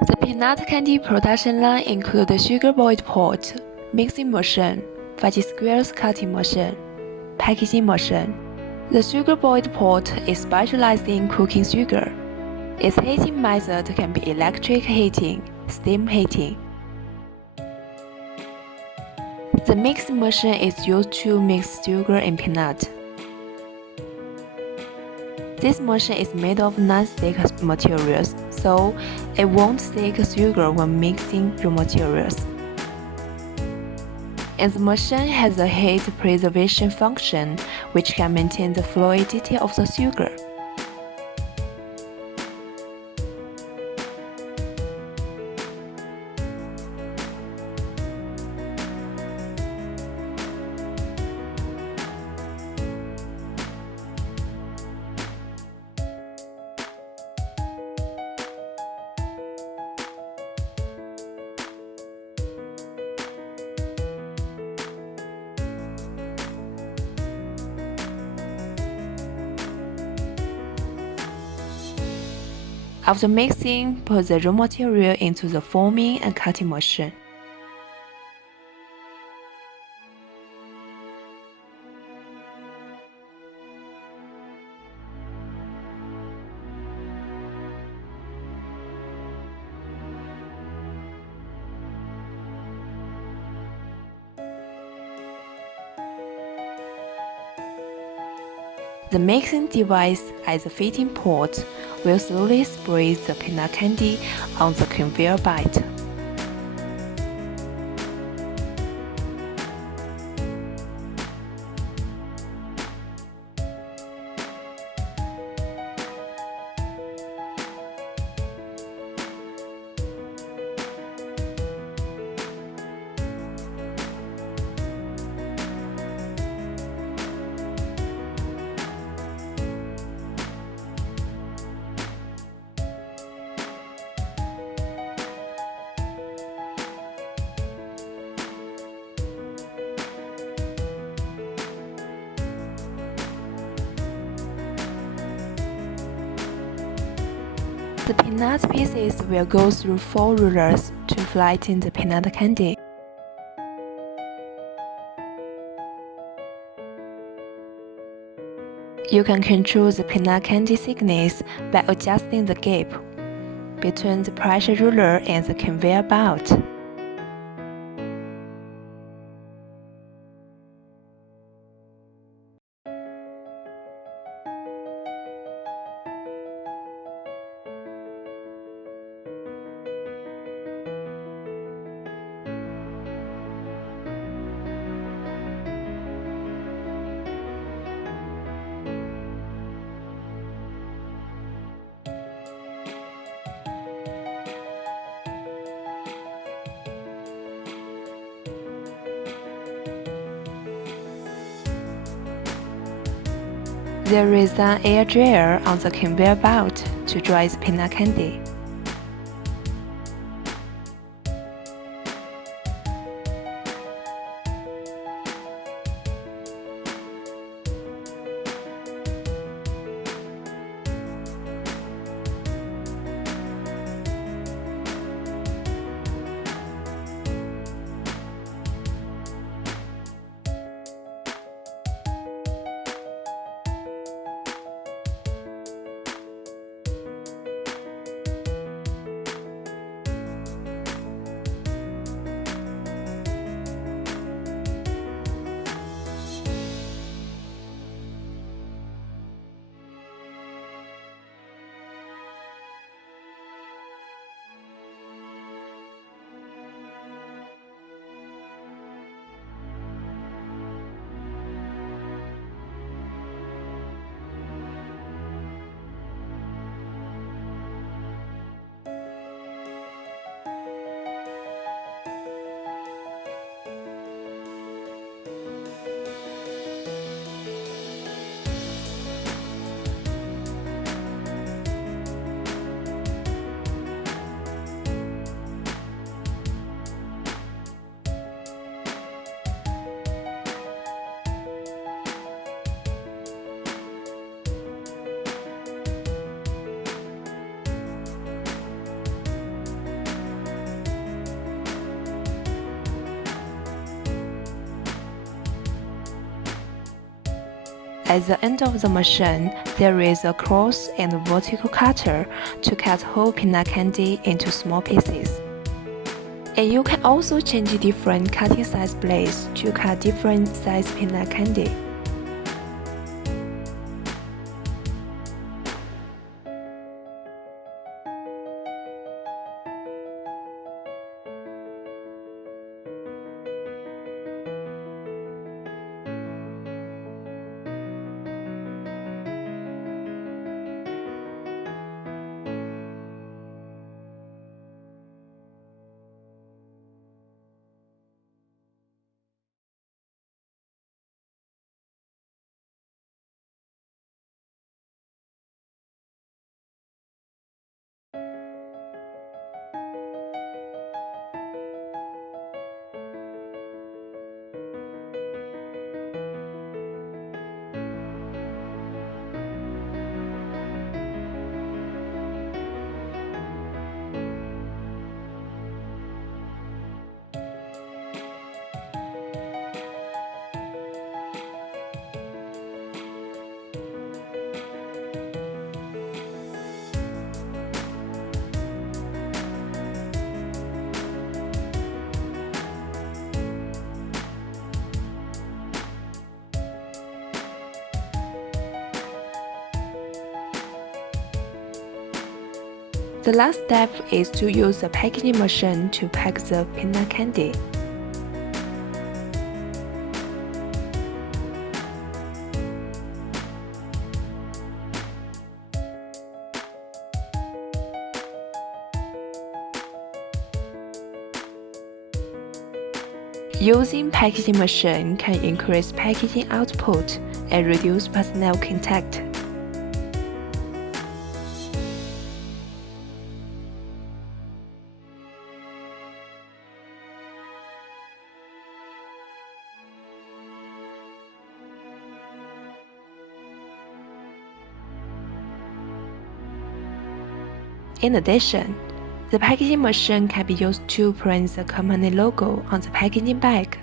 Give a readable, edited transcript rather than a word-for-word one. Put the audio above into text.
The peanut candy production line includes the sugar-boiled pot, mixing machine, veggie squares cutting machine, packaging machine. The sugar-boiled pot is specialized in cooking sugar. Its heating method can be electric heating, steam heating. The mixing machine is used to mix sugar and peanut. This machine is made of non-stick materials, so it won't stick sugar when mixing raw materials. And the machine has a heat preservation function, which can maintain the fluidity of the sugar. After mixing, put the raw material into the forming and cutting machine. The mixing device at the feeding port will slowly spray the peanut candy on the conveyor belt. The peanut pieces will go through 4 rollers to flatten the peanut candy. You can control the peanut candy thickness by adjusting the gap between the pressure roller and the conveyor belt. There is an air dryer on the conveyor belt to dry the peanut candy. At the end of the machine, there is a cross and a vertical cutter to cut whole peanut candy into small pieces. And you can also change different cutting size blades to cut different size peanut candy. The last step is to use the packaging machine to pack the peanut candy. Using packaging machine can increase packaging output and reduce personnel contact. In addition, the packaging machine can be used to print the company logo on the packaging bag.